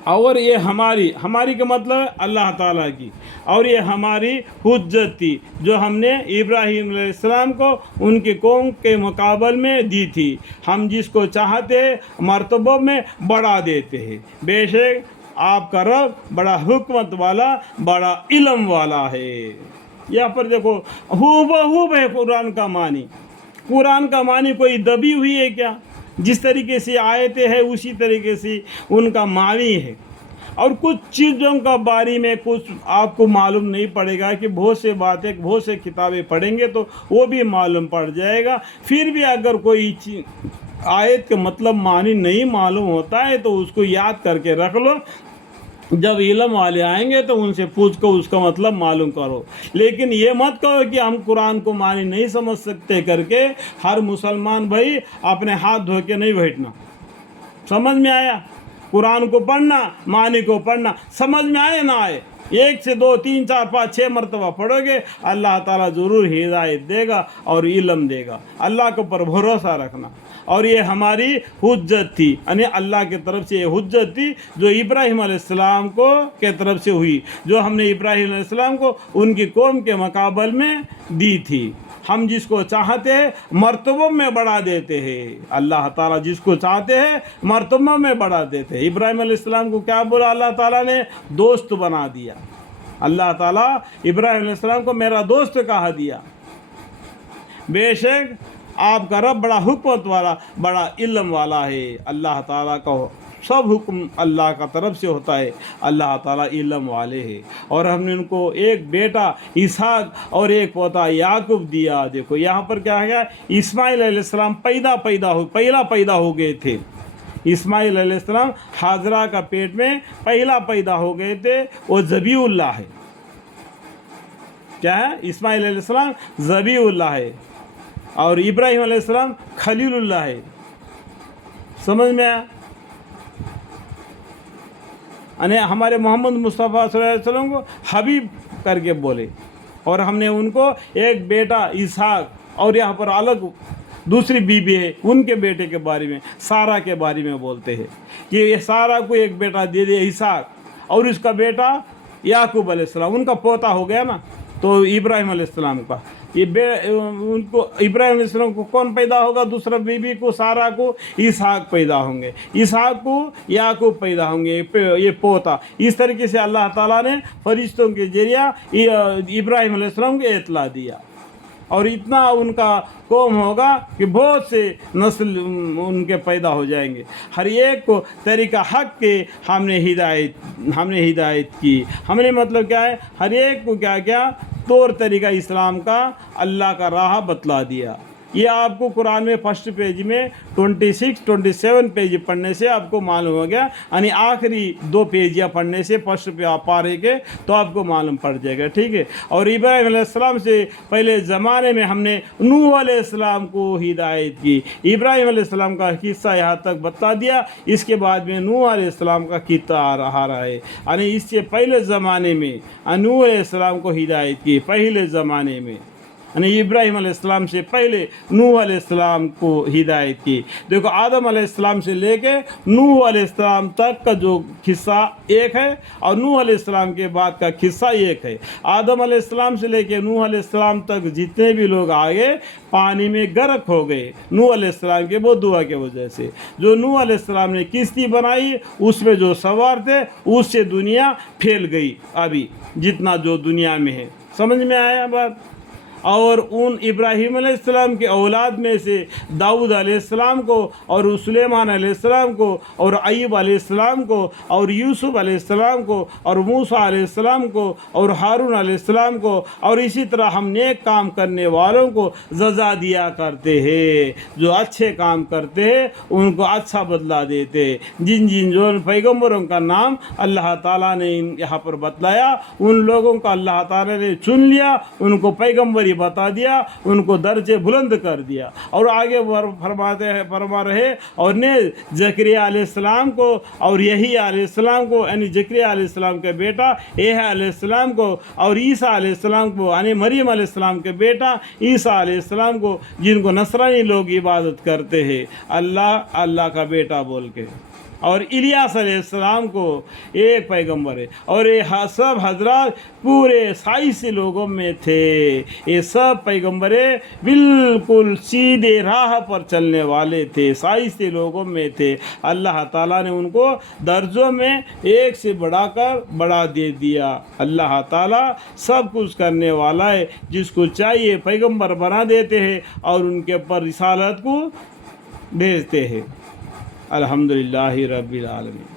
اور یہ ہماری کا مطلب ہے اللہ تعالیٰ کی، اور یہ ہماری حجت تھی جو ہم نے ابراہیم علیہ السلام کو ان کی قوم کے مقابل میں دی تھی۔ ہم جس کو چاہتے ہیں مرتبوں میں بڑھا دیتے ہیں۔ بے شک آپ کا رب بڑا حکمت والا، بڑا علم والا ہے۔ یہاں پر دیکھو ہو ہے قرآن کا معنی۔ قرآن کا معنی کوئی دبی ہوئی ہے کیا؟ جس طریقے سے آیتیں ہیں اسی طریقے سے ان کا معنی ہے۔ اور کچھ چیزوں کا بارے میں کچھ آپ کو معلوم نہیں پڑے گا کہ بہت سے باتیں، بہت سے کتابیں پڑھیں گے تو وہ بھی معلوم پڑ جائے گا۔ پھر بھی اگر کوئی آیت کا مطلب معنی نہیں معلوم ہوتا ہے تو اس کو یاد کر کے رکھ لو، جب علم والے آئیں گے تو ان سے پوچھ کر اس کا مطلب معلوم کرو۔ لیکن یہ مت کہو کہ ہم قرآن کو معنی نہیں سمجھ سکتے کر کے ہر مسلمان بھائی اپنے ہاتھ دھو کے نہیں بیٹھنا۔ سمجھ میں آیا؟ قرآن کو پڑھنا، معنی کو پڑھنا، سمجھ میں آئے نہ آئے، 1 سے 2 3 4 5 6 مرتبہ پڑھو گے، اللہ تعالیٰ ضرور ہدایت دے گا اور علم دے گا۔ اللہ کے اوپر بھروسہ رکھنا۔ اور یہ ہماری حجت تھی، یعنی اللہ کی طرف سے یہ حجت تھی جو ابراہیم علیہ السلام کو کے طرف سے ہوئی، جو ہم نے ابراہیم علیہ السلام کو ان کی قوم کے مقابل میں دی تھی۔ ہم جس کو چاہتے ہیں مرتبوں میں بڑھا دیتے ہیں۔ اللہ تعالیٰ جس کو چاہتے ہیں مرتبوں میں بڑھا دیتے ہیں۔ ابراہیم علیہ السلام کو کیا بولا اللہ تعالیٰ نے؟ دوست بنا دیا۔ اللہ تعالیٰ ابراہیم علیہ السلام کو میرا دوست کہا دیا۔ بے شک آپ کا رب بڑا حکمت والا، بڑا علم والا ہے۔ اللہ تعالیٰ کا سب حکم اللہ کا طرف سے ہوتا ہے۔ اللہ تعالیٰ علم والے ہیں۔ اور ہم نے ان کو ایک بیٹا اسحاق اور ایک پوتا یعقوب دیا۔ دیکھو یہاں پر کیا ہے، اسماعیل علیہ السلام پہلا پیدا ہو گئے تھے۔ اسماعیل علیہ السلام حاجرہ کا پیٹ میں پہلا پیدا ہو گئے تھے، وہ ذبیح اللہ ہے۔ کیا ہے؟ اسماعیل علیہ السلام ذبیح اللہ ہے، اور ابراہیم علیہ السلام خلیل اللہ ہے۔ سمجھ میں آیا؟ یعنی ہمارے محمد مصطفیٰ صلی اللہ علیہ وسلم کو حبیب کر کے بولے، اور ہم نے ان کو ایک بیٹا اسحاق، اور یہاں پر الگ دوسری بیوی ہے ان کے بیٹے کے بارے میں، سارہ کے بارے میں بولتے ہیں کہ یہ سارہ کو ایک بیٹا دے دے اسحاق، اور اس کا بیٹا یعقوب علیہ السلام، ان کا پوتا ہو گیا نا تو ابراہیم علیہ السلام کا ان کو ابراہیم علیہ السلام کو کون پیدا ہوگا؟ دوسرا بیوی کو سارہ کو اسحاق پیدا ہوں گے، اسحاق کو یعقوب پیدا ہوں گے، یہ پوتا۔ اس طریقے سے اللہ تعالیٰ نے فرشتوں کے ذریعہ ابراہیم علیہ السلام کو اطلاع دیا، اور اتنا ان کا قوم ہوگا کہ بہت سے نسل ان کے پیدا ہو جائیں گے۔ ہر ایک کو طریقہ حق کے ہم نے ہدایت کی۔ ہم نے مطلب کیا ہے، ہر ایک کو کیا کیا طور طریقہ اسلام کا اللہ کا راہ بتلا دیا۔ یہ آپ کو قرآن میں فرسٹ پیج میں 26 27 پیج پڑھنے سے آپ کو معلوم ہو گیا، یعنی آخری 2 پیج یا پڑھنے سے فرسٹ پارے کے تو آپ کو معلوم پڑ جائے گا، ٹھیک ہے۔ اور ابراہیم علیہ السلام سے پہلے زمانے میں ہم نے نوح علیہ السلام کو ہدایت کی۔ ابراہیم علیہ السلام کا قصہ یہاں تک بتا دیا، اس کے بعد میں نوح علیہ السلام کا قصہ آ رہا ہے، یعنی اس سے پہلے زمانے میں نوح علیہ السلام کو ہدایت کی، پہلے زمانے میں، یعنی ابراہیم علیہ السلام سے پہلے نوح علیہ السلام کو ہدایت کی۔ دیکھو آدم علیہ السلام سے لے کے نوح علیہ السلام تک کا جو قصہ ایک ہے، اور نوح علیہ السلام کے بعد کا قصہ ایک ہے۔ آدم علیہ السلام سے لے کے نوح علیہ السلام تک جتنے بھی لوگ آگے پانی میں غرق ہو گئے نوح علیہ السلام کے وہ دعا کی وجہ سے۔ جو نوح علیہ السلام نے کشتی بنائی اس میں جو سوار تھے اس سے دنیا پھیل گئی، ابھی جتنا جو دنیا میں ہے۔ سمجھ میں آیا بات؟ اور ان ابراہیم علیہ السلام کے اولاد میں سے داؤد علیہ السلام کو، اور سلیمان علیہ السلام کو، اور ایوب علیہ السلام کو، اور یوسف علیہ السلام کو، اور موسیٰ علیہ السلام کو، اور ہارون علیہ السلام کو، اور اسی طرح ہم نیک کام کرنے والوں کو سزا دیا کرتے ہیں۔ جو اچھے کام کرتے ہیں ان کو اچھا بدلہ دیتے ہیں۔ جن جو پیغمبروں کا نام اللہ تعالیٰ نے یہاں پر بتلایا، ان لوگوں کو اللہ تعالیٰ نے چن لیا، ان کو پیغمبری بتا دیا، ان کو درجے بلند کر دیا۔ اور آگے فرما رہے، اور نے زکریا علیہ السلام کو اور یحییٰ علیہ السلام کو، یعنی زکریا علیہ السلام کے بیٹا یحییٰ علیہ السلام کو، اور عیسیٰ علیہ السلام کو، یعنی مریم علیہ السلام کے بیٹا عیسیٰ علیہ السلام کو، جن کو نصرانی لوگ عبادت کرتے ہیں اللہ کا بیٹا بول کے۔ اور الیاس علیہ السلام کو ایک پیغمبر ہے، اور یہ سب حضرات پورے سائنسی لوگوں میں تھے، یہ سب پیغمبریں بالکل سیدھے راہ پر چلنے والے تھے، سائنسی لوگوں میں تھے۔ اللہ تعالیٰ نے ان کو درجوں میں ایک سے بڑھا کر بڑھا دے دیا۔ اللہ تعالیٰ سب کچھ کرنے والا ہے، جس کو چاہیے پیغمبر بنا دیتے ہیں اور ان کے اوپر رسالت کو بھیجتے ہیں۔ الحمدللہ رب العالمین۔